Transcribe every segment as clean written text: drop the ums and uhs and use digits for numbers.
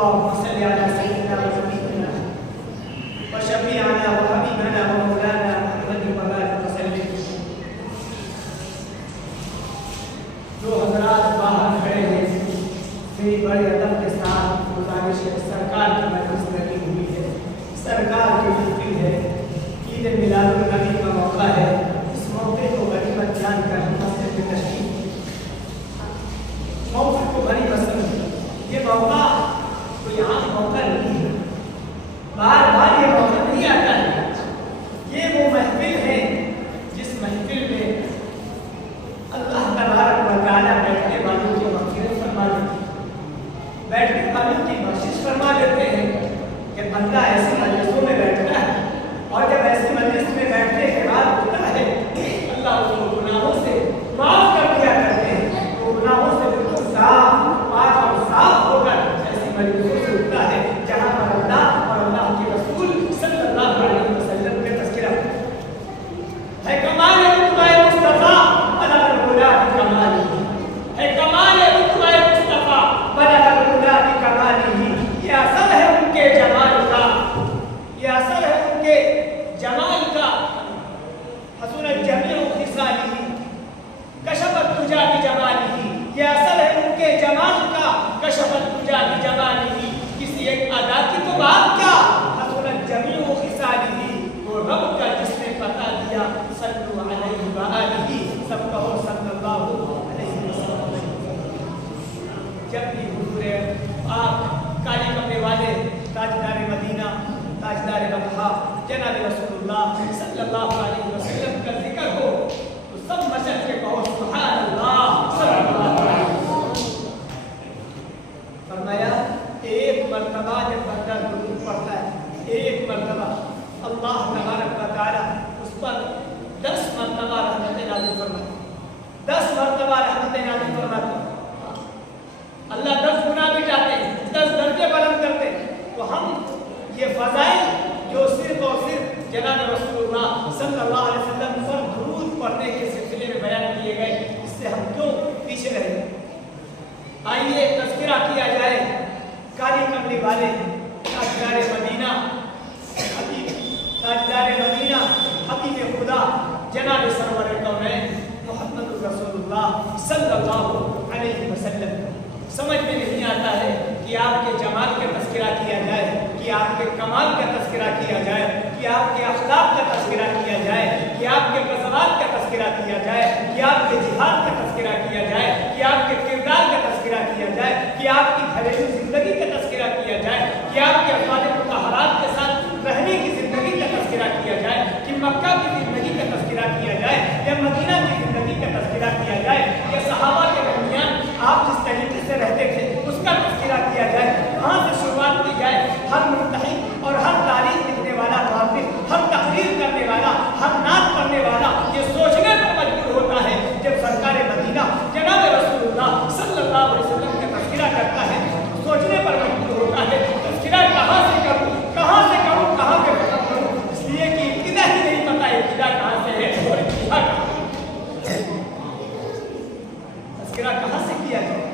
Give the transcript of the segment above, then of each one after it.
اللهم صل على سيدنا ونبينا وشفيعنا وحبيبنا ومولانا محمد وبارك وسلم. جو حضرات باہر کھڑے ہیں میری بڑے ادب کے ساتھ گزارش ہے، سرکار کی مجلس لگی ہوئی ہے، سرکار کی محفل ہے، عید میلاد النبی کا موقع ہے، اس موقع کو غنیمت جان کر ہم مسجد میں تشریف موقع کو بڑی پسند ہے. یہ موقع تو یہاں موقع نہیں ہے، بار بار یہ موقع نہیں آتا ہے. یہ وہ محفل ہے جس محفل میں اللہ تبارک و تعالیٰ بیٹھنے والوں کی مغفرت فرما دیتے ہیں، بیٹھنے والوں کی بخشش فرما دیتے ہیں. کہ بندہ ایسی مجلسوں میں بیٹھتا ہے اور جب ایسی مجلس میں بیٹھنے کے بعد ہوتا ہے اللہ اس کو گناہوں سے معاف کر دیا کرتے ہیں. وہ گناہوں سے بالکل صاف پاک اور صاف ہو کر ایسی مجلسوں سے اٹھتا ہے جہاں پر اللہ اور اللہ کے رسول صلی اللہ علیہ وسلم کا تذکرہ ہے. کمال رتبہ مصطفیٰ بلغ الہدیٰ بکمالہ، ہے کمال رتبہ مصطفیٰ بلغ الہدیٰ بکمالہ. یہ اثر ہے ان کے جمال کا، یہ اثر ہے ان کے جمال کا. حسنت جمیع خصالہ کشفت الدجیٰ بجمالہ. یہ اثر ہے ان کے جمال کا، کشفت الدجیٰ بجمالہ. کسی ایک ادا کی تو بات کیا، حسنت جمیع خصالہ، وہ رب کا جس نے بتا دیا صلو علیہ وآلہ. سب کہو صلی اللہ علیہ وسلم. جب بھی حضور آپ کالے کپڑے والے تاجدار مدینہ تاجدار بطحہ جناب رسول اللہ صلی اللہ علیہ وسلم کا ذکر ہو تو سب مچل کے کہو سبحان اللہ صلی اللہ علیہ وسلم. فرمایا ایک مرتبہ جب بندہ درود پڑھتا ہے، ایک مرتبہ اللہ تبارک و تعالی اس پر 10 مرتبہ رحمت نازل فرماتا ہے، 10 مرتبہ رحمت نازل فرماتا ہے. اللہ 10 گناہ مٹاتے ہیں، 10 درجے بلند کرتے ہیں. تو ہم یہ فضائل جو صرف اور صرف جناب رسول اللہ صلی اللہ علیہ وسلم پر درود پڑھنے کے سلسلے میں بیان کیے گئے، اس سے ہم کیوں پیچھے رہے. آئیے تذکرہ کیا جائے کالی کملی والے تاجدار مدینہ حبیب خدا جناب سرور کونین محمد رسول اللہ صلی اللہ علیہ وسلم. سمجھ میں نہیں آتا ہے کہ آپ کے جمال کا تذکرہ کیا جائے، کہ آپ کے کمال کا تذکرہ کیا جائے، کہ آپ کے اخلاق کا تذکرہ کیا جائے، کہ آپ کے غزوات کا تذکرہ کیا جائے، کہ آپ کے جہاد کا تذکرہ کیا جائے، کہ آپ کے کردار کا تذکرہ کیا جائے، کہ آپ کی گھریلو زندگی کا تذکرہ کیا جائے، کہ آپ کے افراد مطہرات کے ساتھ رہنے کی زندگی کا تذکرہ کیا جائے، کہ مکہ کی زندگی کا تذکرہ کیا جائے یا مدینہ کی زندگی کا تذکرہ کیا جائے یا صحابہ کے درمیان آپ جس طریقے سے رہتے تھے اس کا تذکرہ کیا جائے. کہاں سے شروعات کی جائے؟ ہر متحد اور ہر تاریخ لکھنے والا محقق، ہر تقریر کرنے والا، ہر نعت پڑھنے والا یہ سوچنے پر مجبور ہوتا ہے جب سرکار مدینہ جناب رسول اللہ صلی اللہ علیہ وسلم کا تذکرہ کرتا ہے، سوچنے پر مجبور ہوتا ہے تذکرہ کہاں سے کروں، کہاں سے کروں، کہاں سے ختم کروں. اس لیے کہ ابتدا ہی نہیں پتا ابتدا کہاں سے ہے اور انتہا کہاں سے. تذکرہ کہاں سے کیا جائے؟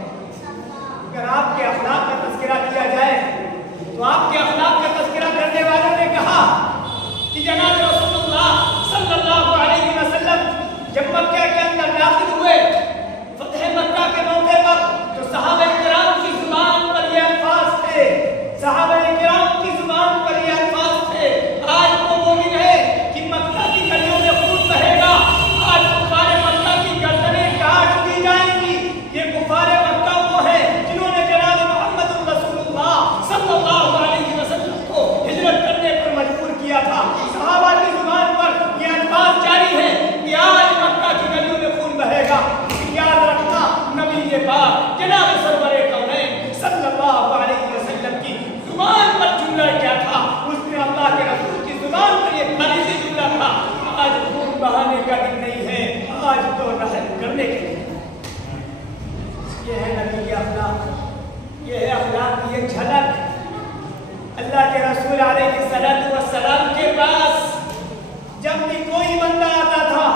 اگر آپ کے اخلاق کا تذکرہ کیا جائے تو آپ کے اخلاق کا تذکرہ کرنے والوں نے کہا کہ جناب رسول اللہ صلی اللہ علیہ وسلم جب مکہ کے اندر داخل ہوئے فتح مکہ کے موقع پر تو صحابہ کرام کی زبان پر یہ الفاظ تھے، صحابہ کرام کی زبان پر یہ الفاظ تھے. آج وہ مومن ہے کہ مکہ کی گلیوں میں خون بہے گا، آج کفار مکہ کی گردنیں کاٹ دی جائیں گی. یہ کفار مکہ وہ ہے جنہوں نے جناب محمد رسول اللہ صلی اللہ علیہ وسلم کو ہجرت کرنے پر مجبور کیا تھا. صحابہ کی زبان پر یہ الفاظ جاری ہیں کہ آج مکہ کی گلیوں میں خون بہے گا. یاد رکھنا نبی پاک جناب سرور کونین صلی اللہ علیہ وسلم کی زبان پر جملہ کیا تھا؟ اس نے اللہ کے رسول کی زبان پر یہ تاریخی جملہ تھا، آج خون بہانے کا دن نہیں ہے، آج تو رحم کرنے کے لیے. یہ ہے نبی کی اخلاق، یہ ہے اخلاق کی ایک جھلک. اللہ کے رسول علیہ الصلوۃ والسلام کے پاس جب بھی کوئی بندہ آتا تھا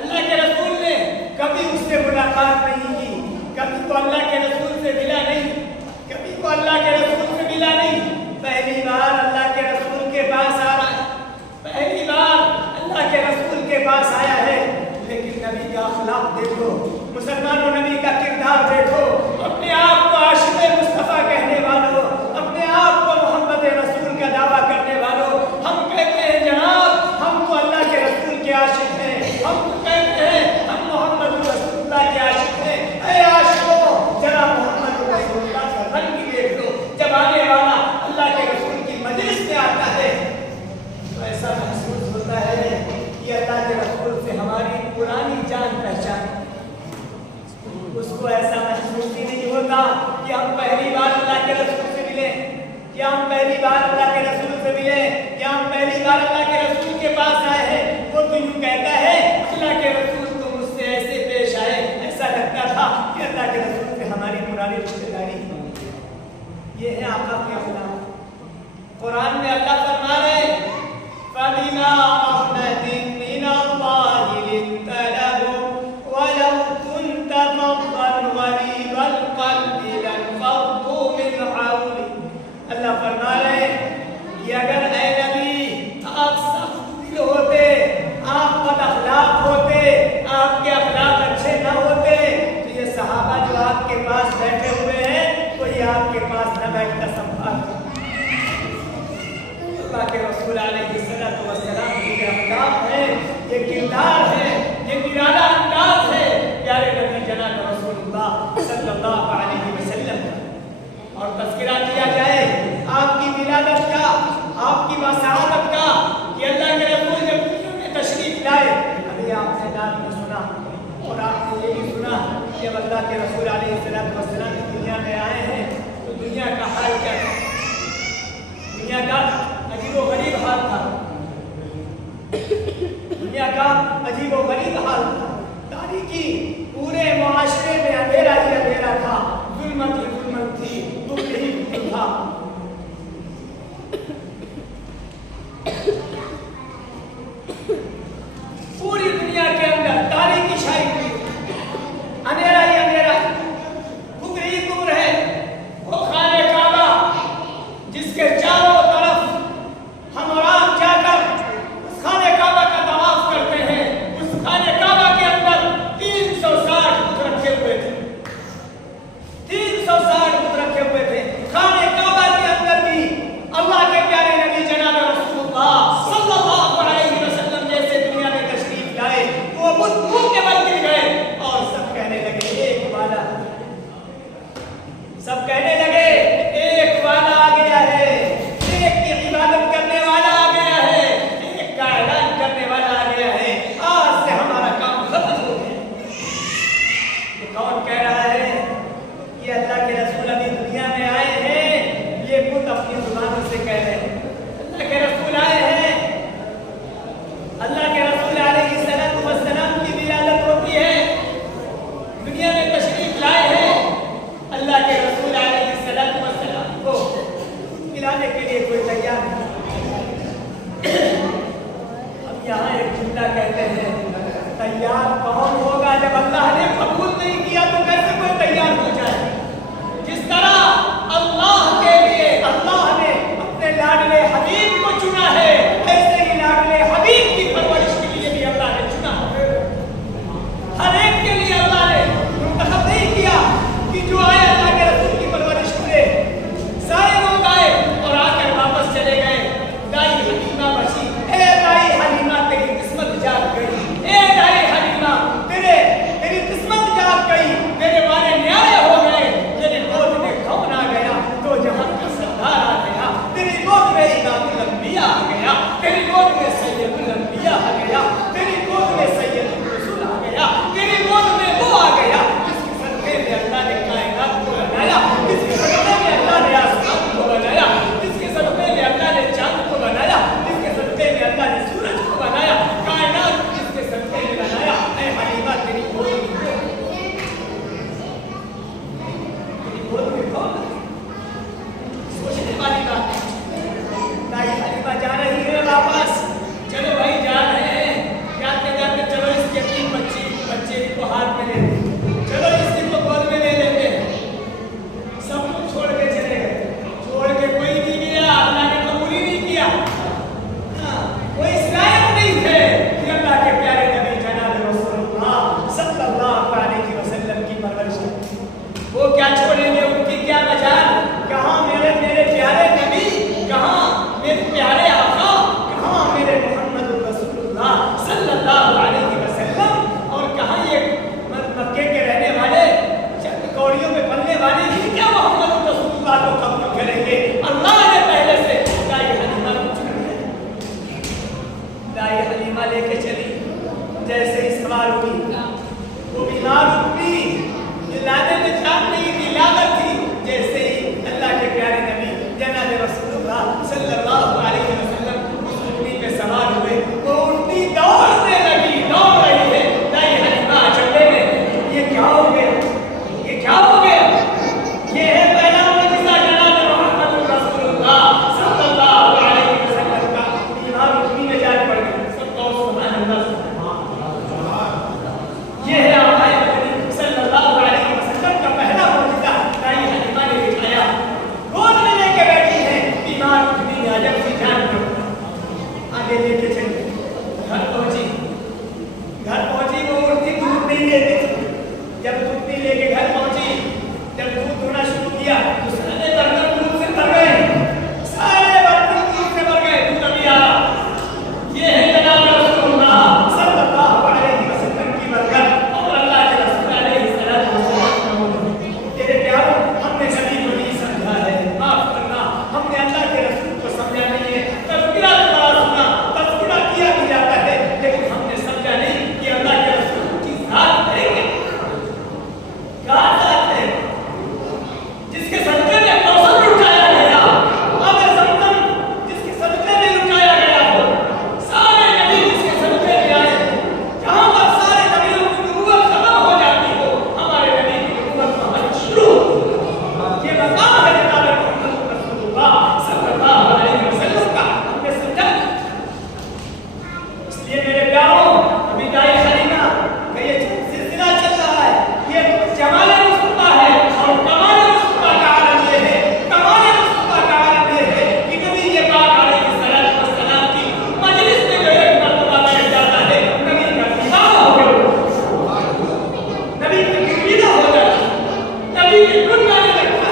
اللہ کے رسول نے کبھی اس سے ملاقات نہیں کی، کبھی تو اللہ کے رسول سے ملا نہیں، کبھی تو اللہ کے اخلاق دیکھو، مسلمانوں نبی کا کردار دیکھو، اپنے آپ کو عاشق مصطفیٰ کہنے والوں، اپنے آپ کو محمد رسول کا دعویٰ کرنے والوں، ہم کہتے ہیں جناب ہم تو اللہ کے رسول کے عاشق ہیں، ہم تو کہتے ہیں ہم محمد رسول اللہ کے عاشق ہیں۔ اے عاشقوں، ذرا محمد رسول اللہ کا رنگ بھی دیکھ لو، جب آنے والا اللہ کے رسول کی مجلس میں آتا ہے تو ایسا محسوس ہوتا ہے کہ اللہ کے رسول سے ہماری پرانی جان پہچان، اس کو ایسا محسوس ہی نہیں ہوتا کہ ہم پہلی بار اللہ کے رسول سے ملیں، یا ہم پہلی بار اللہ کے رسول سے ملیں، یا ہم پہلی بار اللہ کے رسول کے پاس آئے ہیں۔ وہ تو یوں کہتا ہے اللہ کے رسول تو مجھ سے ایسے پیش آئے، ایسا لگتا تھا کہ اللہ کے رسول سے ہماری پرانی رشتے داری ہی ہوئی۔ یہ ہے آقا کے اخلاق۔ قرآن میں اللہ فرما رہے فَبِمَا رَحْمَةٍ مِّنَ اللَّهِ لِنتَ لَهُمْ وَلَوْ كُنتَ فَظًّا غَلِيظَ الْقَلْبِ لَانفَضُّوا مِنْ حَوْلِكَ۔ اللہ فرما رہے کہ اگر اے نبی آپ سخت دل ہوتے، آپ بد اخلاق ہوتے، آپ کے اخلاق اچھے نہ ہوتے تو یہ صحابہ جو آپ کے پاس بیٹھے ہوئے ہیں کوئی آپ کے پاس نہ بیٹھتا سنبھال۔ اللہ کے رسول علیہ السلام یہ اخلاق ہے، یہ کردار ہے، یہ نرالا انداز ہے پیارے نبی جناب رسول اللہ صلی اللہ علیہ وسلم۔ اور تذکرہ کیا جائے آپ کی ولادت کا، آپ کی بسعادت کا کہ اللہ کے رسول جب دنیا میں تشریف لائے، ابھی آپ نے نام میں سنا اور آپ نے یہ بھی سنا کہ جب اللہ کے رسول علیہ السلام دنیا میں آئے ہیں تو دنیا کا حال کیا تھا؟ دنیا کا عجیب و غریب حال تھا، دنیا کا عجیب و غریب حال تھا، تاریکی، پورے معاشرے میں اندھیرا ہی اندھیرا تھا، ظلمت ہی ظلمت تھی، دکھ ہی دکھ تھا۔ پوری دنیا کے اندر تاریکی چھائی ہوئی، اندھیرا ہی اندھیرا، کفر ہی کفر ہے۔ وہ خانہ کعبہ جس کے چاروں طرف ہم اور آپ جا کر اس خانہ کعبہ کا طواف کرتے ہیں، اس خانہ کعبہ کے اندر 360 بت رکھے ہوئے تھے، 360 بت رکھے ہوئے تھے۔ خانہ کعبہ کے اندر بھی اللہ کے پیارے نبی جناب رسول اللہ صلی اللہ علیہ وسلم جیسے دنیا میں تشریف لائے، وہ بت منہ کے بل گر گئے اور سب کہنے لگے ایک والا، سب کہنے لگے ایک والا آ گیا ہے، ایک کی عبادت کرنے والا آ گیا ہے، ایک کا اعلان کرنے والا آ گیا ہے، آج سے ہمارا کام ختم ہو گیا۔ یہ کون کہہ رہا ہے؟ یہ اللہ کے رسول ابھی دنیا میں آئے ہیں، یہ بت اپنی زبانوں سے کہہ رہے ہیں۔ اللہ کے رسول آئے ہیں، اللہ کے رسول علیہ السلام کی ولادت ہوتی ہے، دنیا میں تشریف لائے ہیں، اللہ کے رسول علیہ السلام کو ملانے کے لیے کوئی تیار نہیں۔ اب یہاں ایک جملہ کہتے ہیں تیار کون ہوگا؟ جب اللہ نے قبول نہیں کیا تو کیسے کوئی تیار ہو جائے؟ جس طرح اللہ کے لیے اللہ نے اپنے لاڈلے حبیب کو چنا ہے، ایسے ہی لاڈلے حبیب کی پرورش کے لیے بھی اللہ نے چنا ہے۔ ہر ایک کے لیے اللہ نے منتخب نہیں کیا کہ جو آئے اللہ کے رسول کی پرورش کرے۔ سارے لوگ آئے اور آ کر واپس چلے گئے۔ دائی حلیمہ بچی، اے دائی حلیمہ تیری قسمت جاگ گئی، اے دائی حلیمہ تیری قسمت جاگ گئی، تیرے بارے نیارے ہو گئے، تیرے گود میں کون آ گیا؟ تو جہاں کا سردار آ گیا، تیری گود میں امام الانبیاء آ گیا، تیری گود میں سید الانبیاء آ گیا، تیری گود میں سید الرسول آ گیا، تیری گود میں وہ آ گیا جس کے صدقے میں اللہ نے کائنات کو بنایا، جس کے صدقے میں اللہ نے آسمان کو بنایا، جس کے صدقے میں اللہ نے چاند کو بنایا، جس کے صدقے میں اللہ نے سورج کو بنایا، کائنات جس کے صدقے میں بنایا۔ اے حلیمہ تیری گود میں کون؟ سوچنے والی بات ہے۔ دائی حلیمہ جا رہی ہے واپس، چلو بھائی جا رہے ہیں، جاتے جاتے چلو اس کے 3 بچے کو ہاتھ میں لے لیں، چلو اس کو گود میں لے لیتے ہیں۔ سب لوگ چھوڑ کے چلے گئے، چھوڑ کے کوئی نہیں گیا، اللہ نے قبول ہی نہیں کیا۔ وہ اس لائق نہیں تھے کہ اللہ کے پیارے نبی جناب رسول اللہ صلی اللہ नहीं देती थी। जब दूध लेके घर पहुंची, जब दूध धोना शुरू किया तो सारे बर्तन दूध से भर गए, सारे बर्तन दूध से भर गए। दूध अभी आ ये है जनाब रसूलुल्लाह सल्लल्लाहु अलैहि वसल्लम की बरकत और अल्लाह के रसूल अलैहिस्सलातु वस्सलाम। तेरे प्यारों, हमने नबी को नहीं समझा है, माफ करना, हमने अल्लाह के रसूल को समझा नहीं है। तज़किरा तो बड़ा सुना, तज़किरा किया भी जाता है, लेकिन हमने समझा नहीं कि अल्लाह के रसूल की जात है क्या जात है जिसके सदके में कौसर लुटाया गया, आब ज़मज़म जिसके सदके में लुटाया गया हो, सारे नबी जिसके सदके में आए, जहाँ पर सारे नबियों की नबूवत खत्म हो जाती हो, हमारे नबी की नबूवत वहाँ शुरू होती। ये मकाम है जनाब मोहम्मद रसूलुल्लाह सल्लल्लाहु अलैहि वसल्लम का, हमने समझा। इसलिए मेरे प्यारों, अभी दाई खलीमा का ये सिलसिला चल रहा है, ये जमाल मुस्तफा है और कमाल मुस्तफा का आलम ये है, कमाल मुस्तफा का आलम ये है कि नबी ये पाक अलैहिस्सलातु वस्सलाम की मजलिस में जो एक मर्तबा बैठ जाता है, नबी का दीवाना हो गया, नबी का दीवाना हो जाता, नबी के गुण गाने लगता।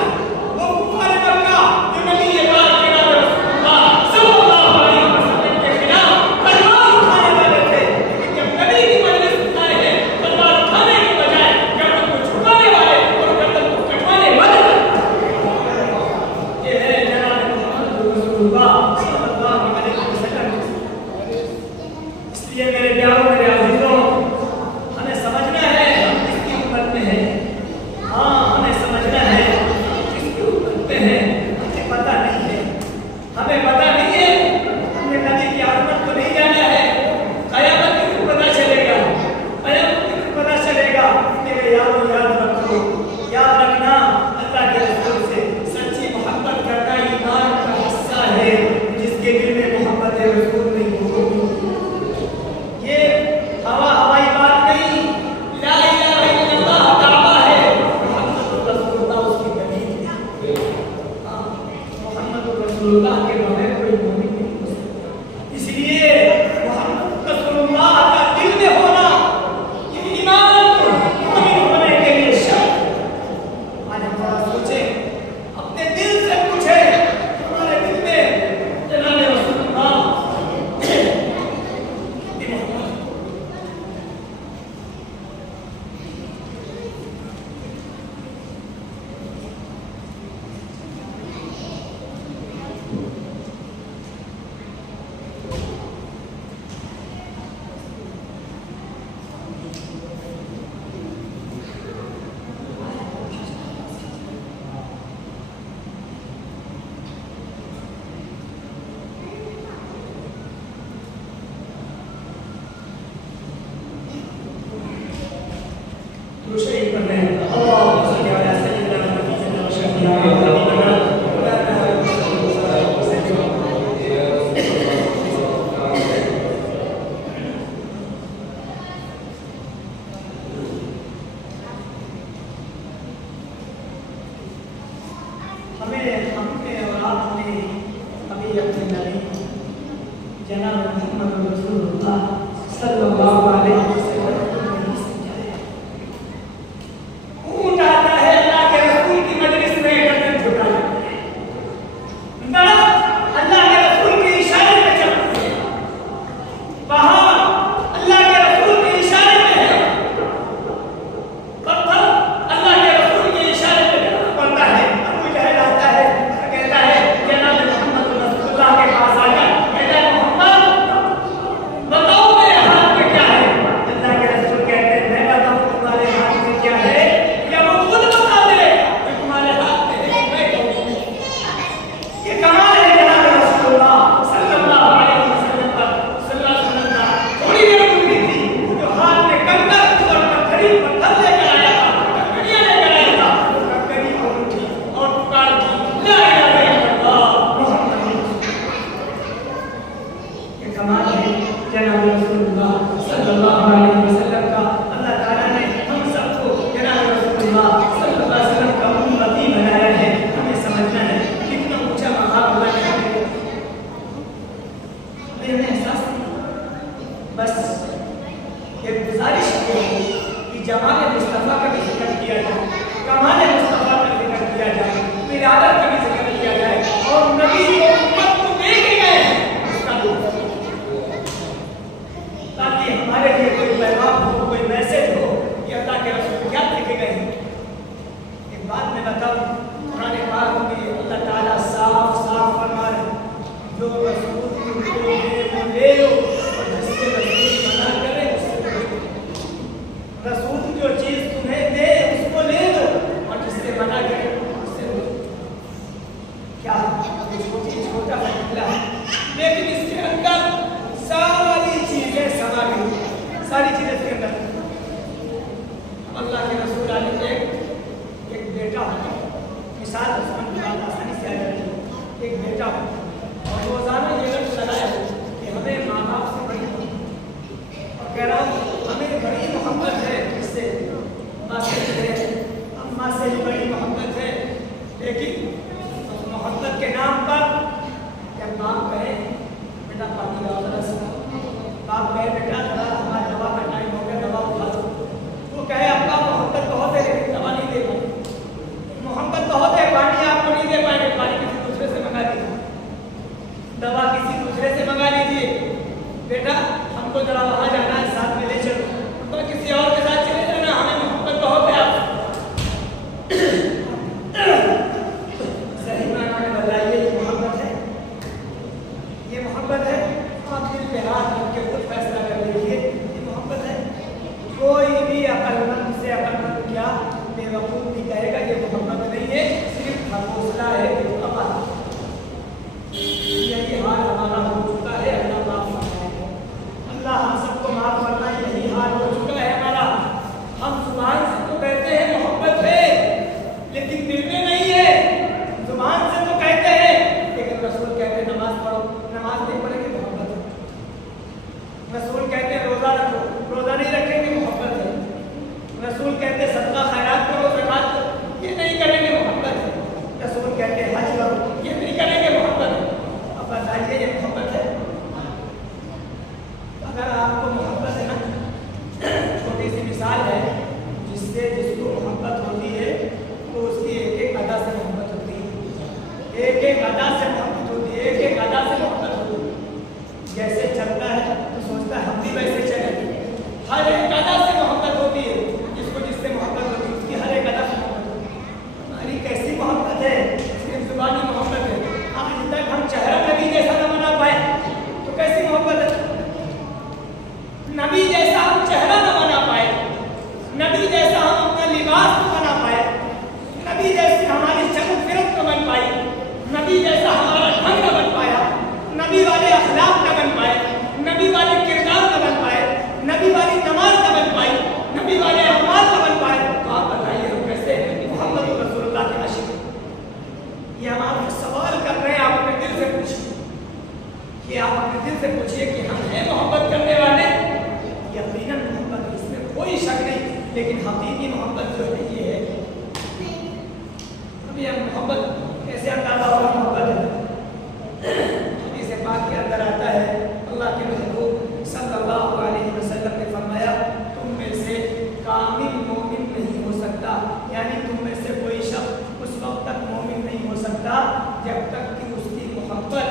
वो कुफार मक्का जो नबी ये पाक जनाब रसूलुल्लाह सल्लल्लाहु अलैहि वसल्लम के खिलाफ तलवार उठाने वाले थे, लेकिन जब नबी की मजलिस में आए हैं, तलवार उठाने के बजाय गर्दन को झुकाने वाले और गर्दन को कटवाने वाले ये है जनाब मोहम्मद रसूलुल्लाह सल्लल्लाहु अलैहि वसल्लम। इसलिए मेरे प्यारों, मेरे अजीजों, हमें समझना है हम किसकी उम्मत में हैं। हाँ, हमें समझना है किसकी उम्मत में हैं। हमें पता नहीं है, हमें पता नहीं है, हमने नबी की आज़मत को नहीं जाना है। क़यामत के दिन पता चलेगा, क़यामत के दिन पता चलेगा। मेरे याद रखो, याद रखना, अल्लाह के रसूल से सच्ची मोहब्बत करना ईमान का हिस्सा है। जिसके दिल में मोहब्बत है रसूल नहीं होगी। ये हवाई बात नहीं, ला इलाहा इल्लल्लाह दावा है, मोहम्मद रसूलुल्लाह उसकी दलील है। हाँ, मोहम्मद रसूलुल्लाह के बगैर कोई मोमिन नहीं हो सकता। इसलिए मोहम्मद रसूलुल्लाह का दिल में होना ये ईमान मोमिन होने के लिए शर्त। आज हम जरा सोचें, अपने दिल से पूछें, हमारे दिल में जनाब रसूलुल्लाह कितनी मोहब्बत। दूसरे ही पढ़ रहे हैं, अल्लाहुम्मा सल्ली अला सय्यिदिना मुहम्मद व शफीइना व हबीबिना मौलाना हमने और आपने अभी अपने नबी जनाब मोहम्मद रसूलुल्लाह सल्लल्लाहु अलैहि वसल्लम को नहीं समझाया। ऊँट आता है अल्लाह के रसूल की मजलिस में गर्दन झुका लेते हैं, दरख्त अल्लाह के रसूल के इशारे पे चलते हैं, पहाड़ अल्लाह के रसूल के इशारे पे है, पत्थर अल्लाह के रसूल के इशारे पे पड़ता है। अबू जहल आता है, कहता है जनाब मोहम्मद रसूलुल्लाह के पास आकर, कहता है मोहम्मद जमाने मुस्तफ़ा का भी जिक्र किया जाए, कमाने मुस्तफ़ा का जिक्र किया जाए, विलादत का भी जिक्र किया जाए और नबी को उम्मत को दे के गए उसका भी, ताकि हमारे लिए कोई पैगाम हो, कोई मैसेज हो कि अल्लाह के रसूल क्या देखे गए हैं। एक बात मैं बताऊं, कुरान पाक में अल्लाह ताला साफ साफ फरमा रहे हैं, जो रसूल को ले लो और जिससे रसूल मना करे उससे रसूल जो चीज तुम्हें दे उसको ले लो और जिससे मना करे उससे लो। क्या छोटा मामला है, लेकिन इसके अंदर सारी चीजें समा गई, सारी चीजें इसके अंदर। अल्लाह के रसूल एक बेटा होता, मिसाल उसमें बात आसानी से आ जाती है। एक बेटा और रोजाना ये लक्ष्य लगाया कि हमें माँ बाप से बड़ी और कह रहा हूँ हमें बड़ी मोहब्बत है, इससे माँ से है, अम्मा से भी बड़ी मोहब्बत है, लेकिन मोहब्बत के नाम पर जब बाप कहे बेटा पानी लाओ जरा सा, बाप कहे बेटा जरा हमारा दवा का टाइम हो गया दवा उठा दो, वो कहे अब्बा मोहब्बत बहुत है लेकिन दवा नहीं दे पाए, मोहब्बत बहुत है पानी आपको नहीं दे पाएंगे, पानी किसी दूसरे से मंगा लीजिए, दवा किसी दूसरे से मंगा लीजिए, बेटा हमको जरा वहाँ जाना है साथ में ले चलो, तो किसी और के साथ चले जाना, हमें मोहब्बत बहुत है आपसे। सही मायने में बताइए ये मोहब्बत है, ये मोहब्बत है। आप दिल पे हाथ रख के खुद फैसला कर लीजिए, ये मोहब्बत है। कोई भी अकलमंद से अकलमंद क्या बेवकूफ भी कहेगा ये मोहब्बत नहीं है, सिर्फ हौसला है कि हमारा यही हाल हमारा हो चुका है। अल्लाह माफ फरमाए, अल्लाह हम सबको माफ फरमाए। यही हाल हो चुका है हमारा। हम जुबान से तो कहते हैं मोहब्बत है लेकिन दिल में नहीं है। जुबान से तो कहते हैं लेकिन रसूल कहते हैं नमाज पढ़ो, नमाज नहीं पढ़ेंगे मोहब्बत है। रसूल कहते हैं रोजा रखो, रोजा नहीं रखेंगे मोहब्बत है। रसूल कहते हैं सदका खैरात करो, ज़कात ये नहीं करेंगे मोहब्बत है। रसूल कहते हैं हज करो, ये नहीं करेंगे मोहब्बत है। अब बताइए ये मोहब्बत है? अगर आपको मोहब्बत है ना, छोटी सी मिसाल है, जिसको मोहब्बत होती है तो उसकी एक एक अदा से मोहब्बत होती है, एक एक अदा से मोहब्बत होती है, एक एक अदा से मोहब्बत होती है। जैसे चलता है तो सोचता है हम भी वैसे चलेंगे, हर एक अदा से मोहब्बत होती है। जिसको जिससे मोहब्बत होती है उसकी हर एक अदा से मोहब्बत होती है। हमारी कैसी मोहब्बत है? सिर्फ जुबानी मोहब्बत है। आज तक हम चेहरा नबी जैसा न बना पाए तो कैसी मोहब्बत है? नबी जैसा हम चेहरा न बना पाए, नबी जैसा हम अपना लिबास न बना पाए, नबी जैसी हमारी चमक फिरत न बन पाई, नबी जैसा हमारा ढंग न बन पाया, नबी वाले अखलाक न बन पाए, नबी वाले किरदार न बन पाए, नबी वाली नमाज न बन पाई, नबी वाले अमाल न बन पाए, तो आप बताइए हम कैसे मोहम्मद रसूलुल्लाह के आशिक? ये हम आपसे सवाल कर रहे हैं, आप अपने दिल से पूछिए, कि आप अपने दिल से पूछिए कि हम हैं मोहब्बत करने वाले? यकीनन मोहब्बत, इसमें कोई शक नहीं, लेकिन हकीकी मोहब्बत जो है ये है। अभी हम मोहब्बत कैसे अंदाजा होगा मोहब्बत है? हदीस पाक के अंदर आता है, अल्लाह के महबूब सल्लल्लाहु अलैहि वसल्लम ने फरमाया, तुम में से कामिल मोमिन नहीं हो सकता, यानी तुम में से कोई शख्स उस वक्त तक मोमिन नहीं हो सकता जब तक कि उसकी मोहब्बत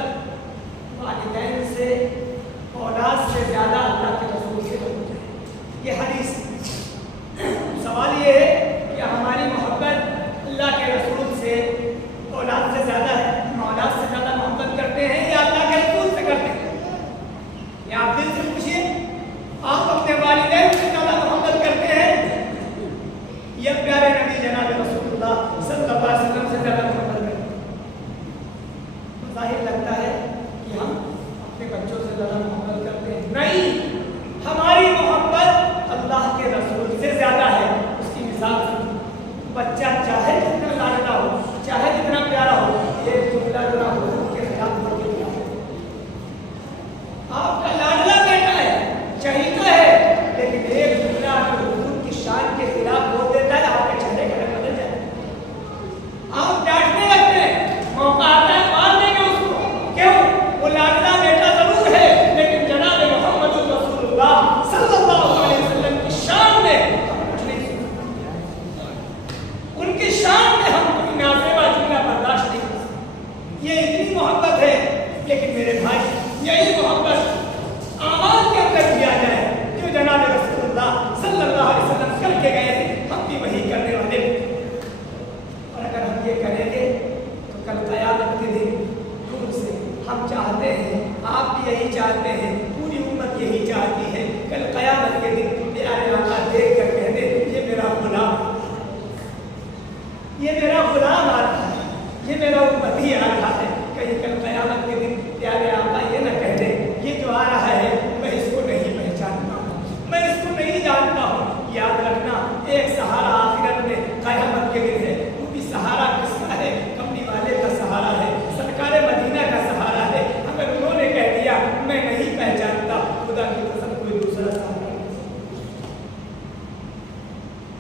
वालिदैन से, औलाद से ज़्यादा अल्लाह के रसूल से हो जाए। ये हदीस। सवाल ये है कि हमारी मोहब्बत अल्लाह के रसूल से, औलाद से ज़्यादा है, हम औलाद से ज़्यादा मोहब्बत करते हैं या अल्लाह के रसूल से करते हैं? या आप दिल से पूछिए, आप अपने वालिदैन से ज़्यादा मोहब्बत करते हैं या प्यारे नबी जनाब रसूलुल्लाह सल्लल्लाहु अलैहि वसल्लम से ज़्यादा मोहब्बत करते हैं? ज़ाहिर लगता है कि हम अपने बच्चों से ज़्यादा मोहब्बत करते हैं। नहीं,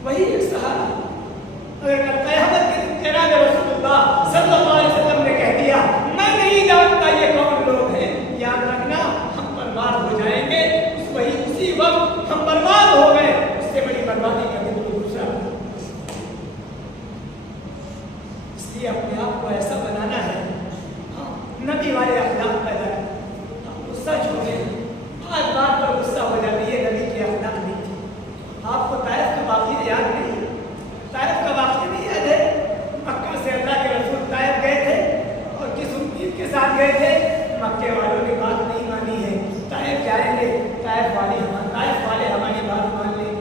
वही एक सहारा। अगर क़यामत के दिन जनाब रसूलुल्लाह सल्लल्लाहु अलैहि वसल्लम ने कह दिया मैं नहीं जानता ये कौन लोग हैं, याद रखना हम बर्बाद हो जाएंगे, उसी वक्त हम बर्बाद हो गए, उससे बड़ी बर्बादी का दिन कोई दूसरा। इसलिए अपने आप को ऐसा बनाना है, हाँ, नबी वाले अखलाक पैदा करें। हम गुस्सा छोड़े, आज बात पर गुस्सा हो जाती है, नबी के अखलाक नहीं थी। आपको ताइफ का वाक़या याद नहीं? ताइफ का वाक़या नहीं याद है? मक्का से अल्लाह के रसूल ताइफ गए थे और किस उम्मीद के साथ गए थे? मक्के वालों ने बात नहीं मानी है, ताइफ जाएंगे, ताइफ वाले हमारी बात मान लेंगे,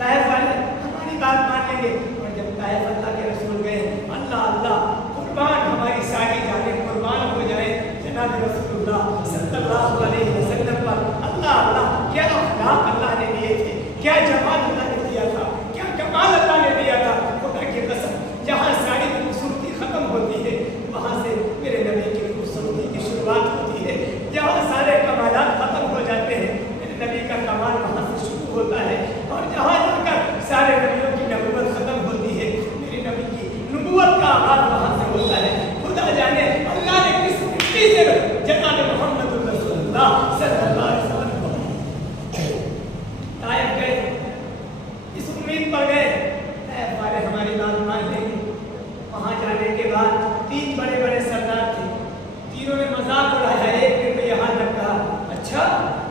ताइफ वाले हमारी बात मान लेंगे। और जब ताइफ अल्लाह के रसूल गए, अल्लाह अल्लाह कुर्बान हमारी सारी जाने कुर्बान हो जाए जनाब रसूलुल्लाह सल्लल्लाहु अलैहि वसल्लम पर। अल्लाह अल्लाह क्या अखलाक अल्लाह ने दिए थे, क्या जमाल अल्लाह ने दिया था, क्या कमाल अल्लाह ने दिया था। खुदा की कसम, जहाँ सारी खूबसूरती खत्म होती है वहाँ से मेरे नबी की खूबसूरती की शुरुआत होती है। जहाँ सारे कमालात खत्म हो जाते हैं मेरे नबी का कमाल वहाँ से शुरू होता है। और जहाँ जाकर सारे नबियों की नबूवत खत्म होती है मेरे नबी की नबूवत का आगाज वहाँ से होता है। खुदा जाने अल्लाह ने किस मिट्टी से जनाब मोहम्मद रसूलुल्लाह सल्लल्लाहु अलैहि वसल्लम को ताइफ गए, इस उम्मीद पर गए ताइफ वाले हमारी बात मान लेंगे। वहाँ जाने के बाद 3 बड़े बड़े सरदार थे, तीनों ने मजाक उड़ाया। एक ने तो यहाँ तक कहा अच्छा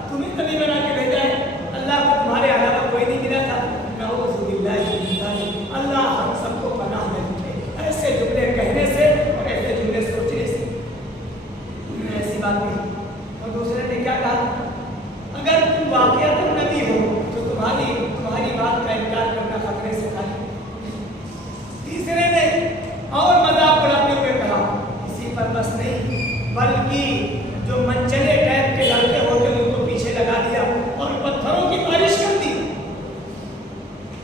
तुम्हें नबी बना के भेजा है, अल्लाह को तुम्हारे अलावा कोई नहीं मिला था। अल्लाह हम सबको पनाह में रखे ऐसे जुमले कहने से और ऐसे जुमले सोचने से। ऐसी बात नहीं। और दूसरे ने क्या कहा अगर तुम वाकई नबी हो तो तुम्हारी बात का इनकार करना खतरे से खाली। तीसरे ने और मजाक उड़ाते हुए कहा इसी पर बस नहीं बल्कि जो मनचले टाइप के लड़के होते उनको पीछे लगा दिया और पत्थरों की बारिश कर दी।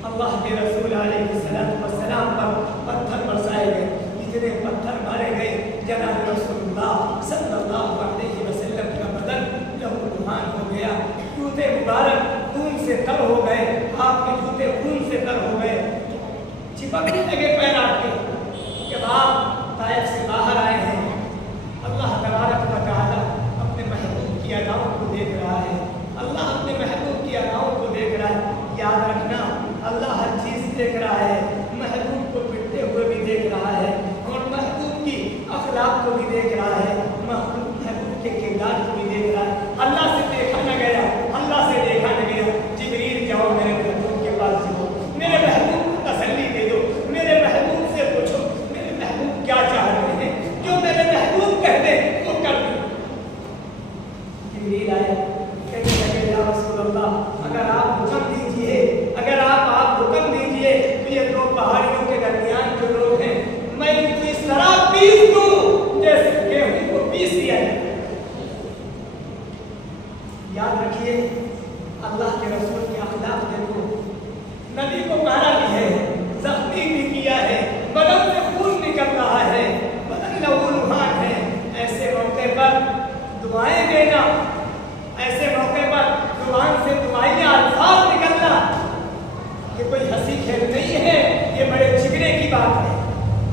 अल्लाह के रसूल अलैहिस्सलाम पर पत्थर बरसाए गए, इतने पत्थर मारे गए जनाब रसूलुल्लाह सल्लल्लाहु अलैहि वसल्लम का बदन लहूलुहान हो गया, जूते मुबारक खून से तर हो गए, आपके जूते खून से तर हो गए, चिपकने लगे पैर आपके। जब आप ताइफ से बाहर आए हैं अल्लाह तबारक व तआला अपने महबूब की अदाओं को देख रहा है, अल्लाह अपने महबूब की अदाओं को देख रहा है। याद रखना अल्लाह हर चीज़ देख रहा है, महबूब को पिटते हुए भी देख रहा है और महबूब की अखलाक को भी देख रहा है, महबूब के किरदार को भी देख रहा है। अल्लाह से देखा न गया, अल्लाह से देखा न गया। जिब्रील जाओ मेरे महबूब के पास जाओ, मेरे महबूब को तसल्ली दे दो, मेरे महबूब से पूछो मेरे महबूब क्या चाह रहे हैं, जो मेरे महबूब कहते वो कर दो। जिब्रील आया, कहने लगे या रसूलल्लाह अगर आप हुक्म दीजिए, अगर आप हुक्म दीजिए तो ये 2 पहाड़ियों के दरमियान जो लोग हैं मैं इनको इस तरह पीस दूं जैसे गेहूं को पीस दिया जाए। याद रखिए अल्लाह के रसूल के अखलाक देखो, नबी को मारा भी है, जख्मी भी किया है, बदन से खून निकल रहा है, बदन लहूलुहान है। ऐसे मौके पर दुआएं देना, ऐसे मौके पर जुबान से दुआइयां अल्फाज निकलना ये कोई हंसी खेल नहीं है, ये बड़े जिगरे की बात है।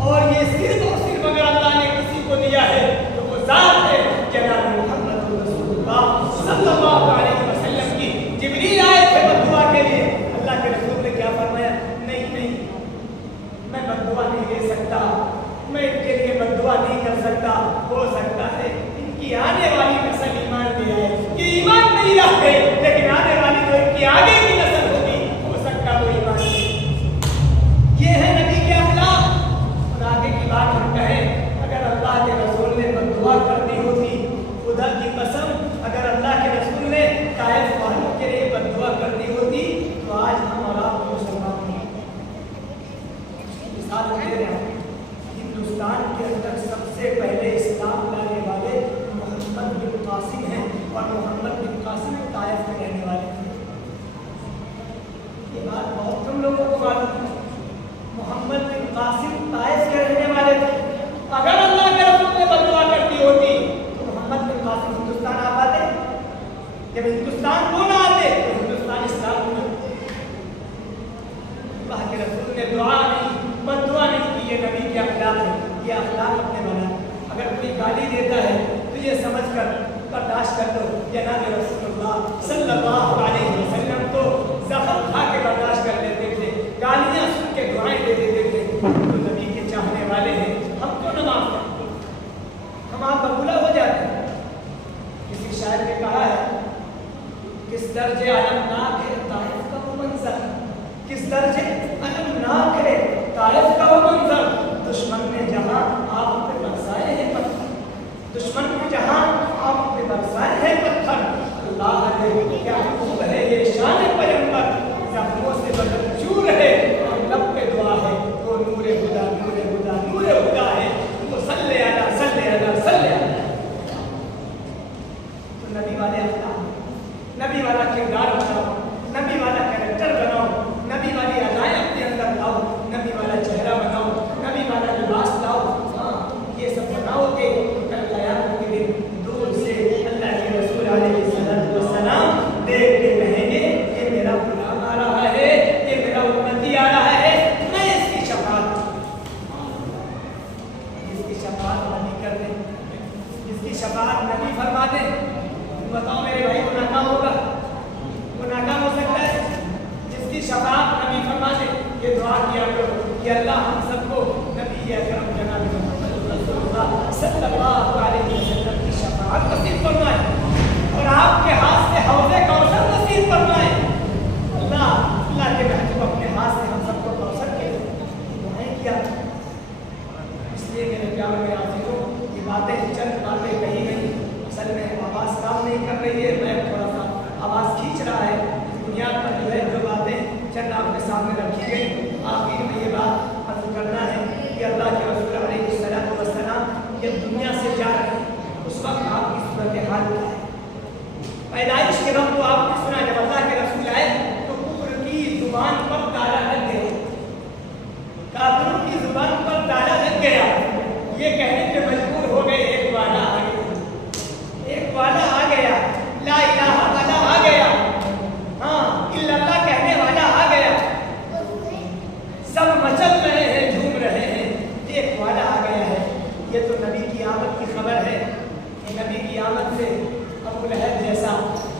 और ये सिर्फ और सिर्फ अगर अल्लाह ने किसी को दिया है तो वो ज़ात है जनाब मोहम्मद रसूलुल्लाह सल्लल्लाहु अलैहि वसल्लम की। जिब्रील आए थे बद्दुआ के लिए, अल्लाह के रसूल ने क्या फरमाया नहीं मैं बद्दुआ नहीं दे सकता, मैं इनके लिए बद्दुआ नहीं कर सकता। हो सकता है इनकी आने वाली नस्ल ईमान ले आए, ये ईमान नहीं रखते लेकिन आने वाली जो इनकी आगे की नस्ल होगी हो सकता वो ईमान ले। ये है नबी के अखलाक। और आगे की बात हम कहें अगर अल्लाह के रसूल ने बद्दुआ कर दी होती, खुदा की कसम अगर अल्लाह के रसूल ने ताइफ वालों के लिए बद्दुआ कर दी होती तो आज हम और आप मुसलमान नहीं। मिसाल दे रहे हैं हिंदुस्तान के अंदर सबसे पहले इस्लाम लाने वाले मोहम्मद बिन कासिम हैं और मोहम्मद बिन कासिम ताइफ के रहने वाले थे। के रसूल ने दुआ नहीं, बद्दुआ नहीं की। ये नबी के अखलाक है, ये अखलाक अपने बना। अगर कोई गाली देता है तो ये समझ कर बर्दाश्त कर लो। जनाब रसूलुल्लाह सल्लल्लाहु अलैहि वसल्लम तो ज़फ़र खा के बर्दाश्त कर लेते थे, गालियाँ सुन के दुआएं दे देते थे। तो नबी के चाहने वाले हैं, हम क्यों न माफ करते, हम आप बबूला हो जाते हैं। किसी शायर ने कहा है, किस दर्जे अलमनाक है ताइफ का वो मंजर, किस दर्जे अलमनाक है ताइफ का वो मंजर। दुश्मन ने जहाँ आप पे बरसाए हैं पत्थर, दुश्मन ने जहाँ आप पे बरसाए हैं पत्थर। अल्लाह ने क्या खूब है ये शान पैगंबर, ज़ख्मों से बदन चूर है और लब पे दुआ है। वो नूरे हुदा नूरे हुदा नूरे हुदा है, वो सल्ले अला सल्ले अला सल्ले अला। तो नबी वाले अखलाक, नबी वाला किरदार बनाओ, नबी वाला कैरेक्टर बनाओ, नबी वाली अदाएं अपने अंदर लाओ, नबी वाला चेहरा बनाओ, नबी वाला लिबास लाओ। हाँ, ये सब बनाओगे तो कल क़यामत के दिन दूर से अल्लाह के रसूल अलैहिस्सलातु वस्सलाम देख के कहेंगे, ये मेरा गुलाम आ रहा है, ये मेरा उम्मती आ रहा है, मैं इसकी शफाअत नबी कर दे, इसकी शफाअत नबी फरमा दे। बताओ मेरे भाई, वो नाकाम होगा, वो नाकाम हो सकता है? जिसकी शफाअत नबी फरमा दे। ये दुआ किया करो कि अल्लाह हम सबको नबी अकरम जनाब मुहम्मद रसूलुल्लाह सल्लल्लाहु अलैहि वसल्लम की शफाअत नसीब फरमाए और आपके हाथ से हौज़े कौसर नसीब फरमाए। अल्लाह के महबूब अपने हाथ से हम सबको कौसर के दुआएं किया। इसलिए मेरे प्यार में आज़िज़ों, ये बातें चंद बातें कही गई, असल में आवाज़ काम नहीं कर रही है, मैं थोड़ा सा आवाज़ खींच रहा है। बुनियाद पर जो है जो बातें चंद आपके सामने रखी गई, आखिर में ये बात अर्ज़ करना है कि अल्लाह के रसूल अलैहिस्सलातु वस्सलाम जब दुनिया से जा रहे हैं उस वक्त आपकी सूरत हाल क्या है? पैदाइश के वक्त तो आपने सुना जब अल्लाह के रसूल आए तो कुफ्र की जुबान पर ताला लग गया, काफिरों की जुबान पर ताला लग गया। ये कहने पे मजबूर हो गए, एक वाला आ गया, एक वाला आ गया, ला इलाहा वाला आ गया, हाँ इल्लल्लाह कहने वाला आ गया। सब मचल रहे हैं, झूम रहे हैं, एक वाला आ गया है। ये तो नबी की आमद की खबर है कि नबी की आमद से अबू लहब जैसा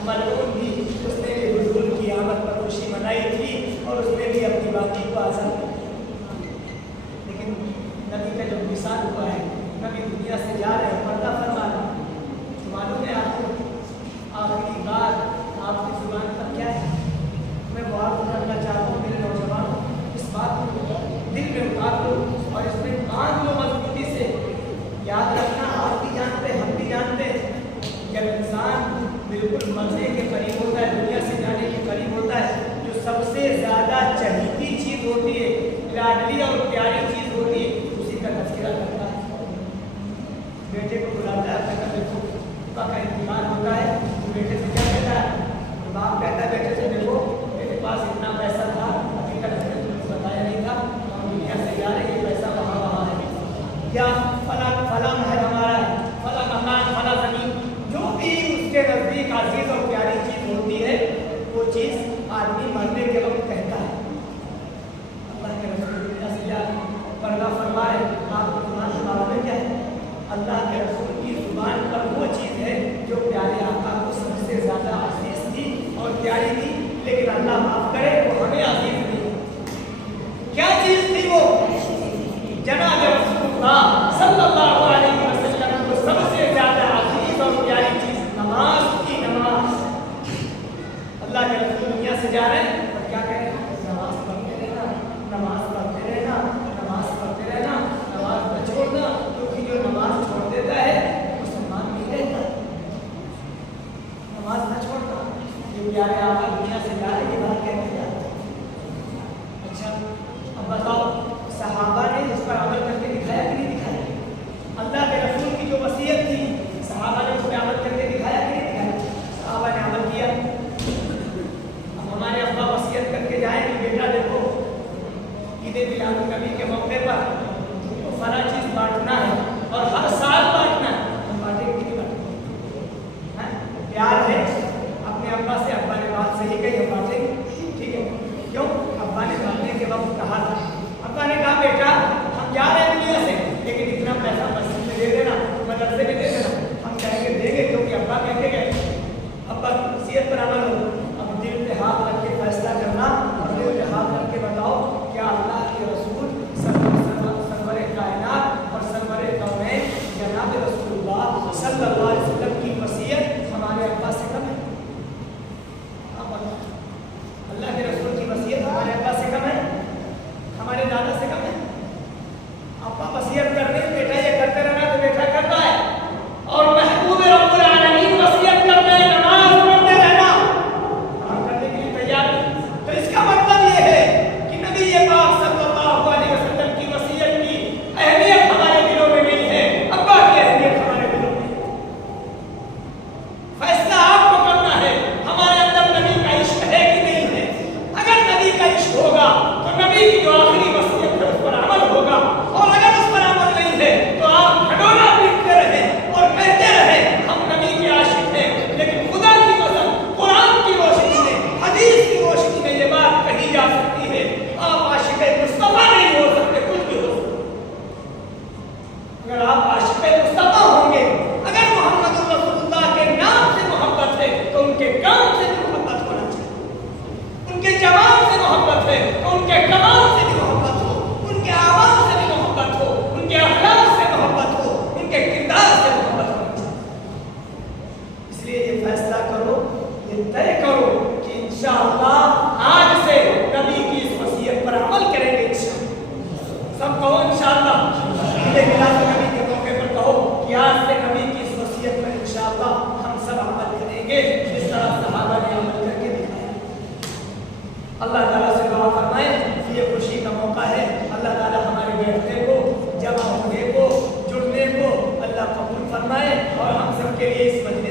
मलऊन भी, उसने भी हुजूर की आमद पर खुशी मनाई थी और उसने भी अपनी बाकी को आज़ाद किया। लेकिन नबी का जब विसाल हुआ है, नबी दुनिया से जा रहे हैं, पर्दा फरमा रहे हैं, मालूम है आपको आखिरी बात आपकी जुबान पर क्या है? मैं बात करना चाहता हूँ मेरे नौजवानों, इस बात को दिल में उतार लो और इसमें बांध लो मजबूती से। याद रखना, आप भी जानते हैं, हम भी जानते हैं, जब इंसान बिल्कुल मरने के करीब होता है, दुनिया से जाने के करीब होता है, जो सबसे ज़्यादा चहीती चीज़ होती है, लाडली और प्यारी चीज़ होती है, उसी का तज़किरा करता है। बेटे को बुलाता है, अपने देखो का इंतजार होता है, तो बेटे से क्या कहता है? बाप कहता है बेटे से, देखो मेरे पास इतना पैसा था, अभी तक मैंने तुम्हें बताया नहीं था, हम दुनिया से जा रहे हैं, पैसा वहाँ वहाँ है, क्या फला फला महल हमारा है, फला मकान, फला ज़मीन, जो भी उसके नज़दीक अजीज़ और प्यारी चीज़ होती है, वो चीज़ आदमी मरने के वक्त कहता है। अल्लाह के रसूल दुनिया से जा पर्दा फरमा है, आपकी जुबान हमारा में क्या है? अल्लाह के रसूल की जुबान पर वो चीज़ है जो प्यारे आका को सबसे ज़्यादा अजीज़ थी और प्यारी थी, लेकिन अल्लाह माफ़ करे वो हमें अजीज़ नहीं। क्या चीज़ थी वो? जनाब रसूलुल्लाह सल्लल्लाहु अलैहि वसल्लम को सबसे ज़्यादा अजीज़ और प्यारी चीज़ नमाज की, नमाज। अल्लाह के रसूल दुनिया से जा रहे हैं और क्या कह रहे हैं? नमाज पढ़ते रहना, नमाज पढ़ते रहना, नमाज पढ़ते रहना, नमाज न छोड़ना, क्योंकि जो नमाज छोड़ देता है मुसलमान नहीं रहता। नमाज न छोड़ना, ये प्यारे आका दुनिया से जा रहे, ये बात कहते हैं। अच्छा, अब बताओ सहाबा ने इस पर अमल करके दिखाया कि नहीं दिखाया? अल्लाह के रसूल की जो वसीयत थी, सहाबा ने उस पर अमल करके दिखाया कि नहीं दिखाया? सहाबा ने अमल किया। अब हमारे अब्बा वसीयत करके जाए कि बेटा देखो ईद मिलादुन नबी के मौके पर तो फला चीज़ बांटना है और हर साल बांटना है, हम बांटेंगे कि नहीं बांटेंगे? प्यार है अपने अब्बा से, अब्बा ने बात सही कही, हम बांटेंगे, ठीक है? क्यों? अब्बा ने बांटने के वक्त कहा ईद मिलाद नबी के मौके पर कहो कि आज से नबी की इस वसीयत पर इंशाअल्लाह हम सब अमल करेंगे जिस तरह सहाबा ने अमल करके दिखाया। अल्लाह ताला से दुआ फरमाए कि ये खुशी का मौका है, अल्लाह ताला हमारे बैठने को